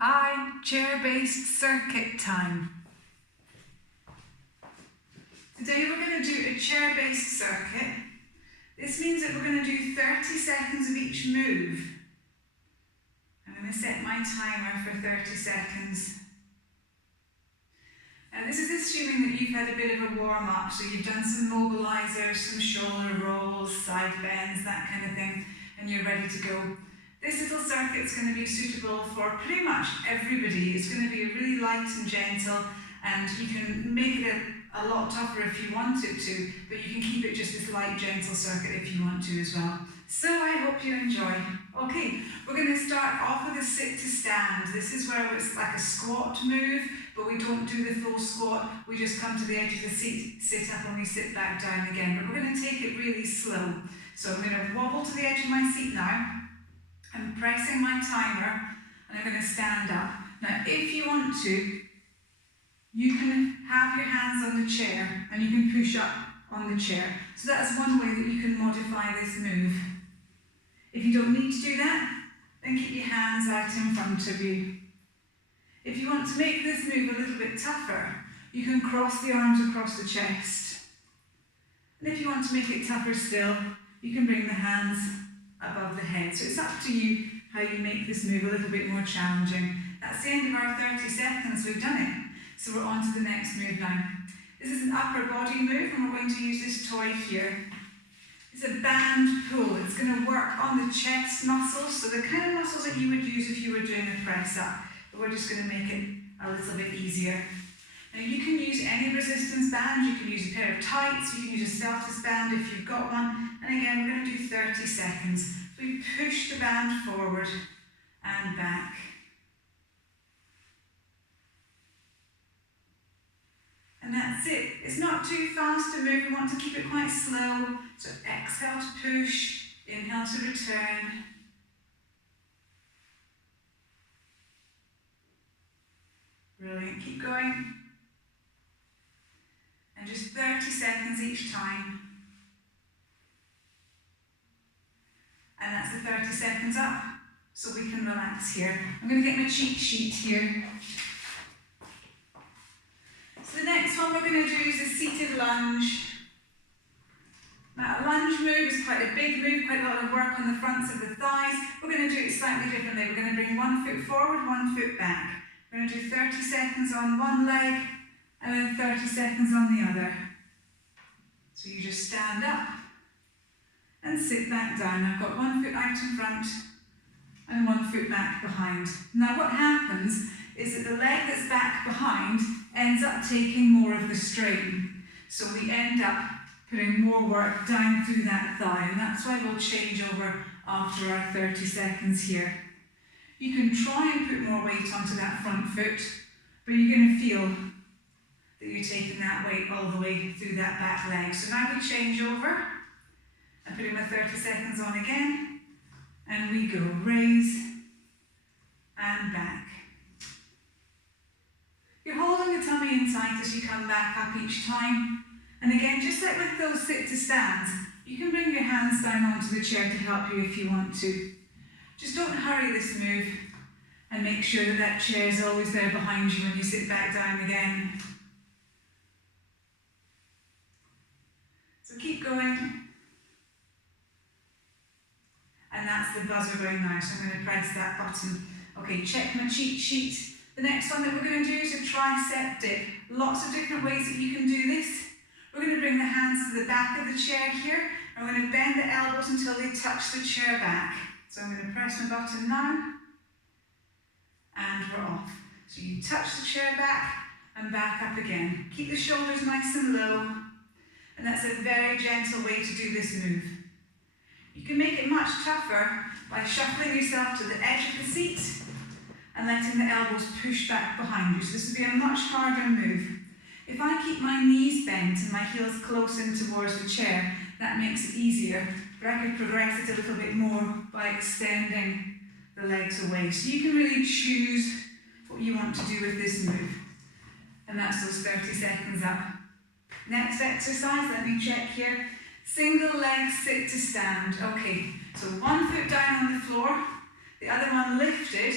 Hi, chair-based circuit time. Today we're going to do a chair-based circuit. This means that we're going to do 30 seconds of each move. I'm going to set my timer for 30 seconds. And this is assuming that you've had a bit of a warm-up, so you've done some mobilizers, some shoulder rolls, side bends, that kind of thing, and you're ready to go. This little circuit is going to be suitable for pretty much everybody. It's going to be really light and gentle, and you can make it a lot tougher if you wanted to, but you can keep it just this light, gentle circuit if you want to as well. So I hope you enjoy. Okay, we're going to start off with a sit to stand. This is where it's like a squat move, but we don't do the full squat. We just come to the edge of the seat, sit up, and we sit back down again. But we're going to take it really slow. So I'm going to wobble to the edge of my seat now. I'm pressing my timer, and I'm going to stand up. Now, if you want to, you can have your hands on the chair, and you can push up on the chair. So that's one way that you can modify this move. If you don't need to do that, then keep your hands out in front of you. If you want to make this move a little bit tougher, you can cross the arms across the chest. And if you want to make it tougher still, you can bring the hands above the head. So it's up to you how you make this move a little bit more challenging. That's the end of our 30 seconds. We've done it. So we're on to the next move now. This is an upper body move, and we're going to use this toy here. It's a band pull. It's going to work on the chest muscles, so the kind of muscles that you would use if you were doing a press up. But we're just going to make it a little bit easier. Now you can use any resistance band. You can use a pair of tights. You can use a Celtis band if you've got one. And again, we're going to do 30 seconds. So we push the band forward and back. And that's it. It's not too fast to move. We want to keep it quite slow. So exhale to push, inhale to return. Brilliant. Keep going. And just 30 seconds each time. And that's the 30 seconds up, so we can relax here. I'm going to get my cheat sheet here. So the next one we're going to do is a seated lunge. Now a lunge move is quite a big move, quite a lot of work on the fronts of the thighs. We're going to do it slightly differently. We're going to bring one foot forward, one foot back. We're going to do 30 seconds on one leg, and then 30 seconds on the other. So you just stand up and sit back down. I've got one foot out in front and one foot back behind. Now what happens is that the leg that's back behind ends up taking more of the strain. So we end up putting more work down through that thigh, and that's why we'll change over after our 30 seconds here. You can try and put more weight onto that front foot, but you're going to feel that you're taking that weight all the way through that back leg. So now we change over. I'm putting my 30 seconds on again, and we go raise and back. You're holding the tummy in tight as you come back up each time. And again, just like with those sit to stands, you can bring your hands down onto the chair to help you if you want to. Just don't hurry this move, and make sure that that chair is always there behind you when you sit back down again. So keep going. And that's the buzzer going now, so I'm going to press that button. Okay, check my cheat sheet. The next one that we're going to do is a tricep dip. Lots of different ways that you can do this. We're going to bring the hands to the back of the chair here, and we're going to bend the elbows until they touch the chair back. So I'm going to press my button now, and we're off. So you touch the chair back and back up again. Keep the shoulders nice and low, and that's a very gentle way to do this move. You can make it much tougher by shuffling yourself to the edge of the seat and letting the elbows push back behind you. So this would be a much harder move. If I keep my knees bent and my heels close in towards the chair, that makes it easier. But I could progress it a little bit more by extending the legs away. So you can really choose what you want to do with this move. And that's those 30 seconds up. Next exercise, let me check here. Single leg sit to stand. Okay, so one foot down on the floor, the other one lifted.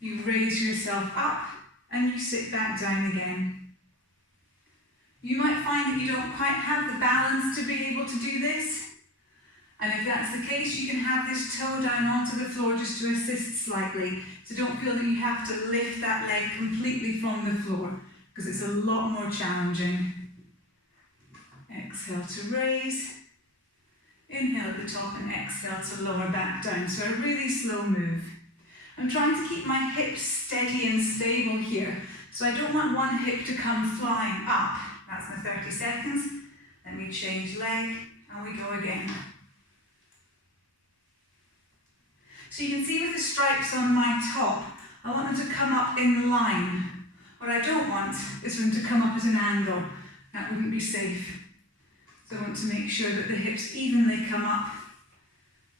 You raise yourself up and you sit back down again. You might find that you don't quite have the balance to be able to do this. And if that's the case, you can have this toe down onto the floor just to assist slightly. So don't feel that you have to lift that leg completely from the floor, because it's a lot more challenging. Exhale to raise. Inhale at the top and exhale to lower back down. So a really slow move. I'm trying to keep my hips steady and stable here. So I don't want one hip to come flying up. That's my 30 seconds. Let me change leg and we go again. So you can see with the stripes on my top, I want them to come up in line. What I don't want is for them to come up at an angle. That wouldn't be safe. So I want to make sure that the hips evenly come up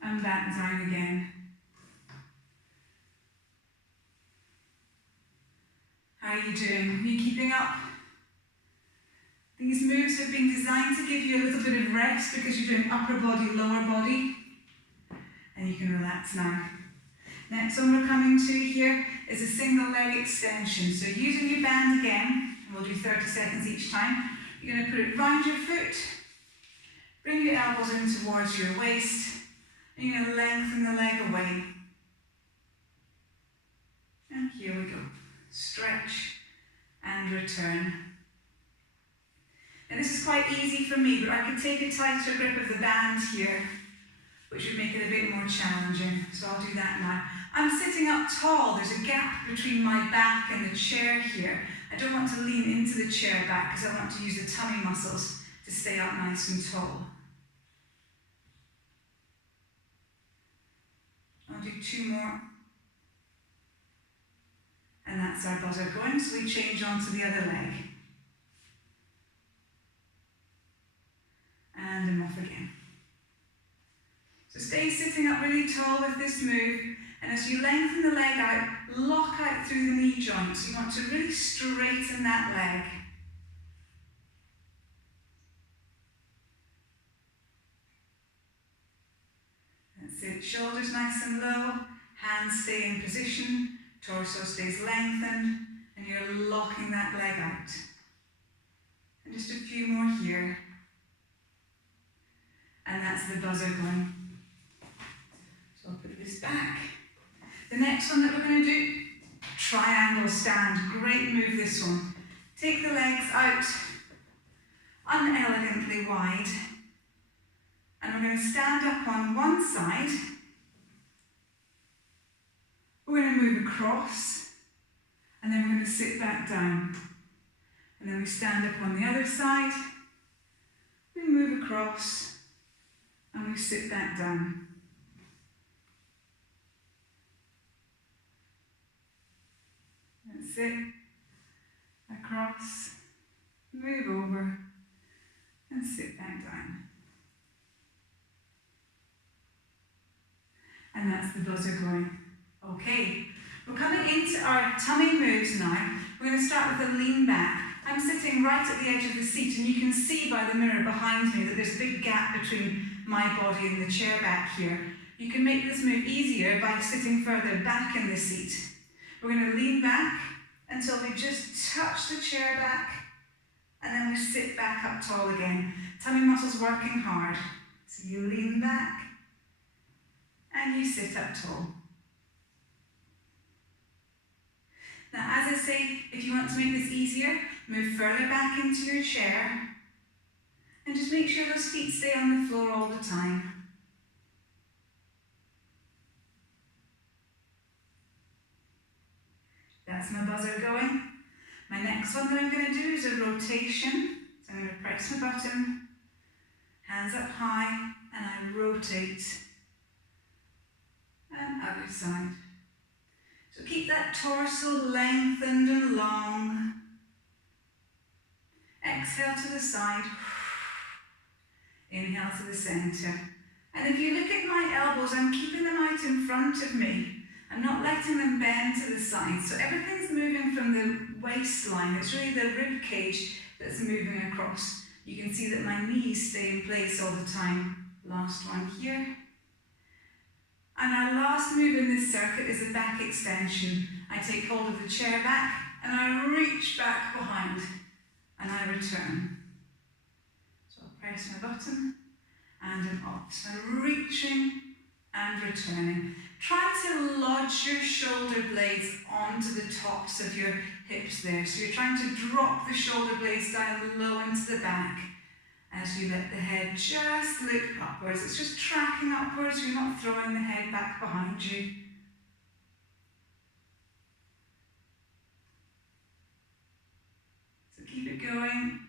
and back down again. How are you doing? Are you keeping up? These moves have been designed to give you a little bit of rest because you're doing upper body, lower body. And you can relax now. Next one we're coming to here is a single leg extension. So using your band again, and we'll do 30 seconds each time. You're going to put it round your foot, bring your elbows in towards your waist, and you're going to lengthen the leg away. And here we go. Stretch and return. And this is quite easy for me, but I can take a tighter grip of the band here, which would make it a bit more challenging. So I'll do that now. I'm sitting up tall. There's a gap between my back and the chair here. I don't want to lean into the chair back because I want to use the tummy muscles to stay up nice and tall. I'll do 2 more. And that's our buzzer going, so we change on to the other leg. And I'm off again. So stay sitting up really tall with this move, and as you lengthen the leg out, lock out through the knee joints. You want to really straighten that leg. That's it. Shoulders nice and low, hands stay in position, torso stays lengthened, and you're locking that leg out. And just a few more here. And that's the buzzer going. So I'll put this back. The next one that we're going to do, triangle stand. Great move, this one. Take the legs out unelegantly wide. And we're going to stand up on one side. We're going to move across. And then we're going to sit back down. And then we stand up on the other side. We move across. And we sit back down. That's it. Across, move over, and sit back down. And that's the buzzer going. Okay, we're coming into our tummy moves now. We're going to start with a lean back. I'm sitting right at the edge of the seat, and you can see by the mirror behind me that there's a big gap between my body and the chair back here. You can make this move easier by sitting further back in the seat. We're going to lean back until we just touch the chair back, and then we sit back up tall again. Tummy muscles working hard. So you lean back, and you sit up tall. Now, as I say, if you want to make this easier, move further back into your chair, and just make sure those feet stay on the floor all the time. That's my buzzer going. My next one that I'm going to do is a rotation. So I'm going to press my button, hands up high, and I rotate. And other side. So keep that torso lengthened and long. Exhale to the side. Inhale to the center. And if you look at my elbows, I'm keeping them out in front of me. I'm not letting them bend to the side. So everything's moving from the waistline. It's really the rib cage that's moving across. You can see that my knees stay in place all the time. Last one here. And our last move in this circuit is a back extension. I take hold of the chair back and I reach back behind and I return. So I'll press my button and I'm off. So I'm reaching and returning. Try to lodge your shoulder blades onto the tops of your hips there. So you're trying to drop the shoulder blades down low into the back as you let the head just look upwards. It's just tracking upwards, you're not throwing the head back behind you. So keep it going.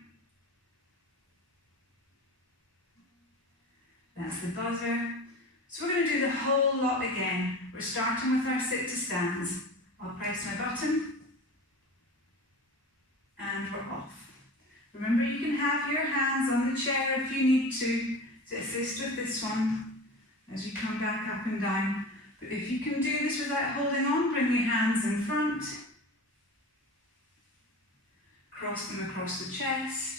That's the buzzer. So we're going to do the whole lot again. We're starting with our sit to stands. I'll press my button and we're off. Remember, you can have your hands on the chair if you need to assist with this one as you come back up and down. But if you can do this without holding on, bring your hands in front. Cross them across the chest.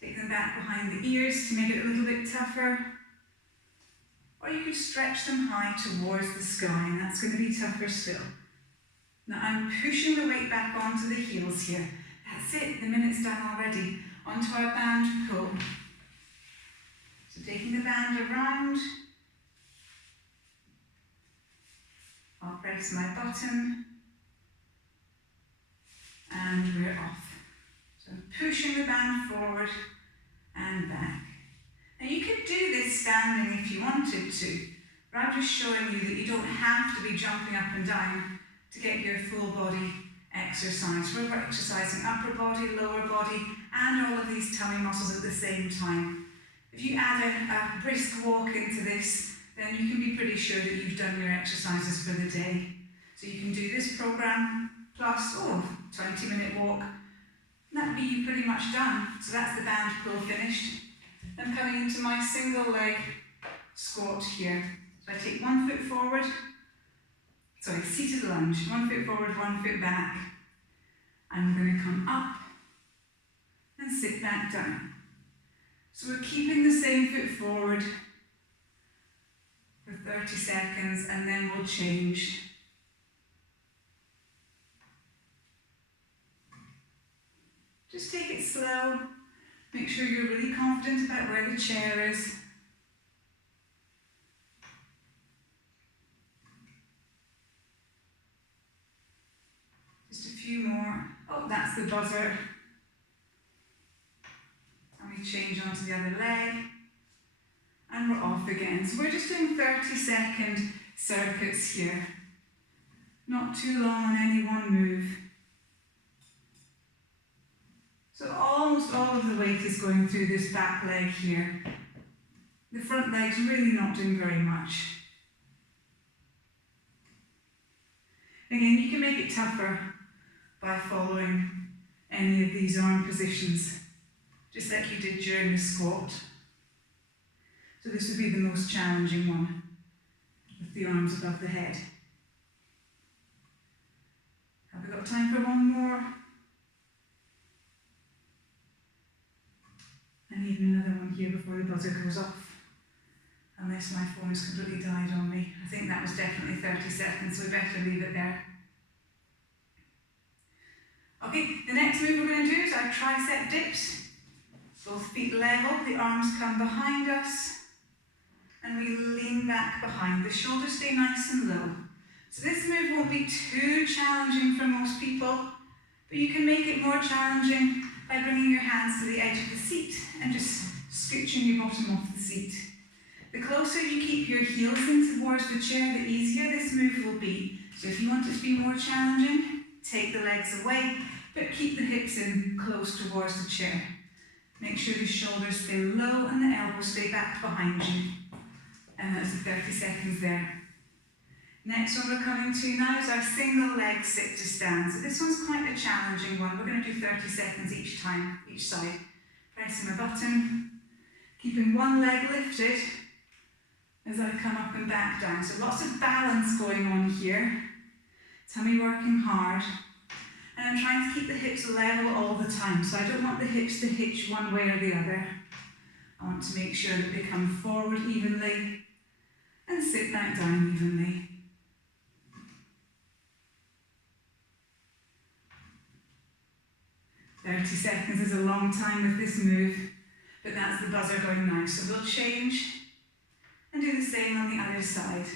Take them back behind the ears to make it a little bit tougher. Or you could stretch them high towards the sky, and that's going to be tougher still. Now I'm pushing the weight back onto the heels here. That's it, the minute's done already. Onto our band pull. So taking the band around. I'll press my button. And we're off. So I'm pushing the band forward and back. Now you could do this standing if you wanted to, but I'm just showing you that you don't have to be jumping up and down to get your full body exercise. We're exercising upper body, lower body, and all of these tummy muscles at the same time. If you add a brisk walk into this, then you can be pretty sure that you've done your exercises for the day. So you can do this program plus, 20-minute walk. That would be you pretty much done. So that's the band pull finished. I'm coming into my single leg squat here. So I take 1 foot forward, seated lunge, 1 foot forward, 1 foot back. I'm going to come up and sit back down. So we're keeping the same foot forward for 30 seconds and then we'll change. Just take it slow. Make sure you're really confident about where the chair is. Just a few more. Oh, that's the buzzer. And we change onto the other leg. And we're off again. So we're just doing 30-second circuits here. Not too long on any one move. So almost all of the weight is going through this back leg here. The front leg's really not doing very much. Again, you can make it tougher by following any of these arm positions, just like you did during the squat. So this would be the most challenging one, with the arms above the head. Have we got time for one more? And even another one here before the buzzer goes off. Unless my phone has completely died on me. I think that was definitely 30 seconds, so we better leave it there. Okay, the next move we're going to do is our tricep dips. Both feet level, the arms come behind us, and we lean back behind. The shoulders stay nice and low. So this move won't be too challenging for most people, but you can make it more challenging by bringing your hands to the edge of the seat and just scooching your bottom off the seat. The closer you keep your heels in towards the chair, the easier this move will be. So if you want it to be more challenging, take the legs away, but keep the hips in close towards the chair. Make sure the shoulders stay low and the elbows stay back behind you. And that's the 30 seconds there. Next one we're coming to now is our single leg sit to stand. So this one's quite a challenging one. We're going to do 30 seconds each time, each side. Pressing my button, keeping one leg lifted as I come up and back down. So lots of balance going on here. Tummy working hard. And I'm trying to keep the hips level all the time. So I don't want the hips to hitch one way or the other. I want to make sure that they come forward evenly and sit back down evenly. 30 seconds is a long time with this move, but that's the buzzer going now. So we'll change and do the same on the other side.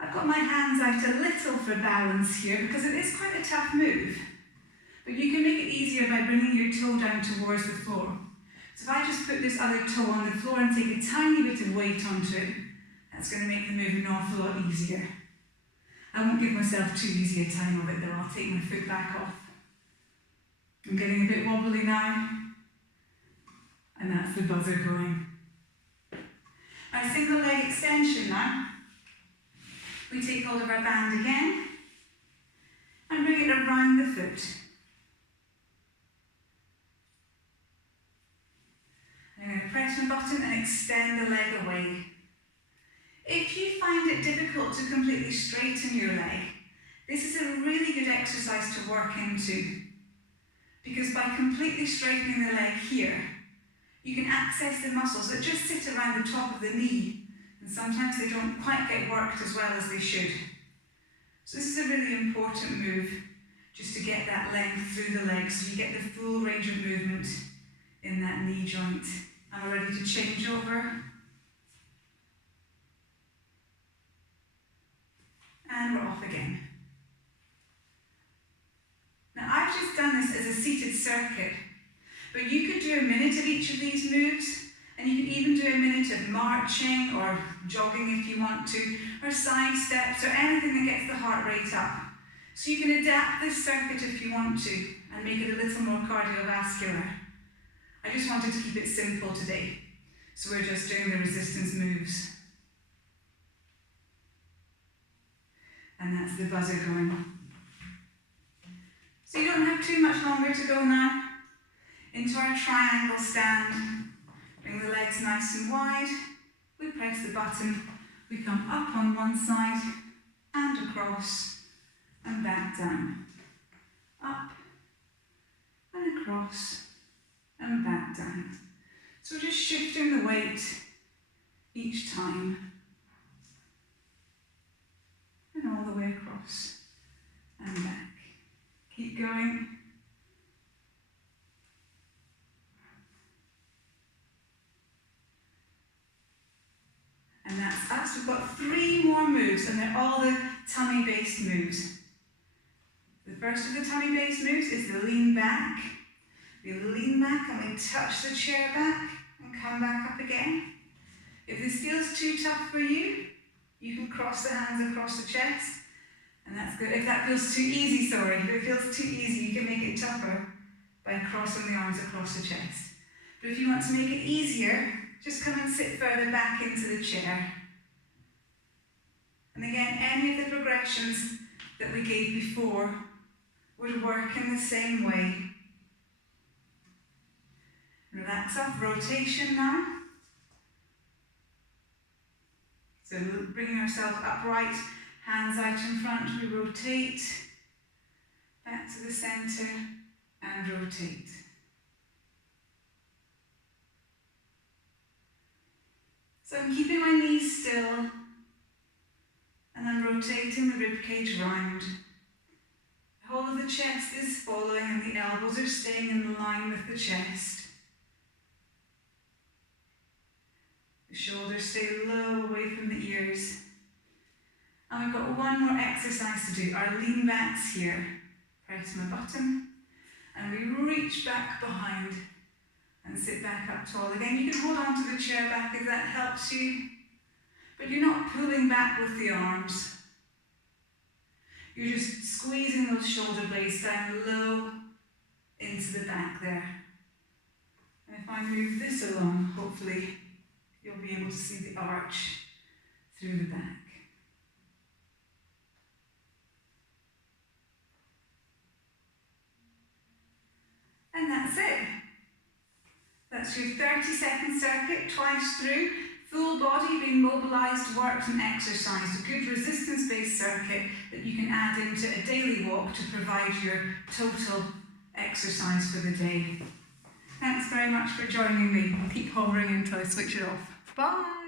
I've got my hands out a little for balance here because it is quite a tough move, but you can make it easier by bringing your toe down towards the floor. So if I just put this other toe on the floor and take a tiny bit of weight onto it, that's going to make the move an awful lot easier. I won't give myself too easy a time of it though, I'll take my foot back off. I'm getting a bit wobbly now, and that's the buzzer going. Our single leg extension now. We take hold of our band again and bring it around the foot. I'm going to press my button and extend the leg away. If you find it difficult to completely straighten your leg, this is a really good exercise to work into, because by completely straightening the leg here, you can access the muscles that just sit around the top of the knee, and sometimes they don't quite get worked as well as they should. So this is a really important move, just to get that length through the leg so you get the full range of movement in that knee joint. And we're ready to change over. And we're off again. Now I've just done this as a seated circuit, but you could do a minute of each of these moves, and you can even do a minute of marching or jogging if you want to, or side steps or anything that gets the heart rate up. So you can adapt this circuit if you want to and make it a little more cardiovascular. I just wanted to keep it simple today, so we're just doing the resistance moves. And that's the buzzer going. So you don't have too much longer to go now. Into our triangle stand. Bring the legs nice and wide. We press the button. We come up on one side and across and back down. Up and across and back down. So we're just shifting the weight each time. And all the way across and back. Keep going. And that's us. We've got 3 more moves, and they're all the tummy-based moves. The first of the tummy-based moves is the lean back. We lean back and we touch the chair back and come back up again. If this feels too tough for you, you can cross the hands across the chest, and that's good. If that feels too easy, if it feels too easy, you can make it tougher by crossing the arms across the chest. But if you want to make it easier, just come and sit further back into the chair. And again, any of the progressions that we gave before would work in the same way. Relax off, rotation now. So bringing ourselves upright, hands out in front, we rotate, back to the centre and rotate. So I'm keeping my knees still and I'm rotating the ribcage round. The whole of the chest is following and the elbows are staying in line with the chest. The shoulders stay low away from the ears. And we've got one more exercise to do, our lean backs here. Press my button and we reach back behind and sit back up tall. Again, you can hold on to the chair back if that helps you, but you're not pulling back with the arms. You're just squeezing those shoulder blades down low into the back there. And if I move this along, hopefully you'll be able to see the arch through the back. And that's it. That's your 30-second circuit, twice through, full body being mobilised, worked and exercised. A good resistance-based circuit that you can add into a daily walk to provide your total exercise for the day. Thanks very much for joining me. I'll keep hovering until I switch it off. Bye!